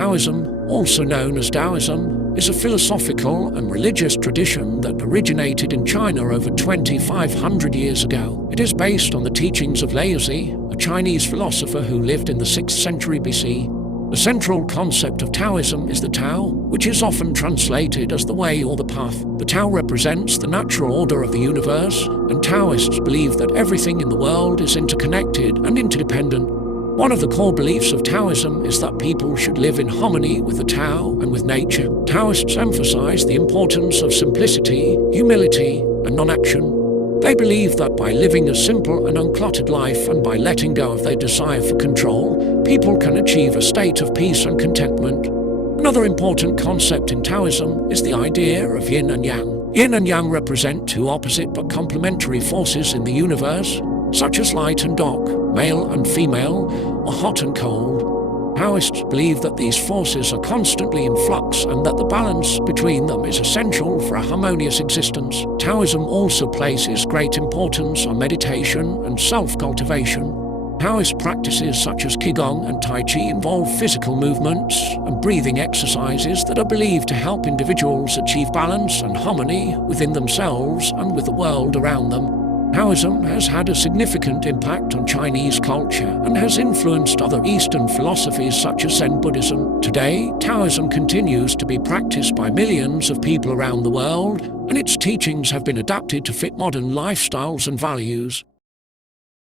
Taoism, also known as Daoism, is a philosophical and religious tradition that originated in China over 2,500 years ago. It is based on the teachings of Laozi, a Chinese philosopher who lived in the 6th century BC. The central concept of Taoism is the Tao, which is often translated as the way or the path. The Tao represents the natural order of the universe, and Taoists believe that everything in the world is interconnected and interdependent. One of the core beliefs of Taoism is that people should live in harmony with the Tao and with nature. Taoists emphasize the importance of simplicity, humility, and non-action. They believe that by living a simple and uncluttered life and by letting go of their desire for control, people can achieve a state of peace and contentment. Another important concept in Taoism is the idea of yin and yang. Yin and yang represent two opposite but complementary forces in the universe, such as light and dark, male and female, or hot and cold. Taoists believe that these forces are constantly in flux and that the balance between them is essential for a harmonious existence. Taoism also places great importance on meditation and self-cultivation. Taoist practices such as Qigong and Tai Chi involve physical movements and breathing exercises that are believed to help individuals achieve balance and harmony within themselves and with the world around them. Taoism has had a significant impact on Chinese culture and has influenced other Eastern philosophies such as Zen Buddhism. Today, Taoism continues to be practiced by millions of people around the world, and its teachings have been adapted to fit modern lifestyles and values.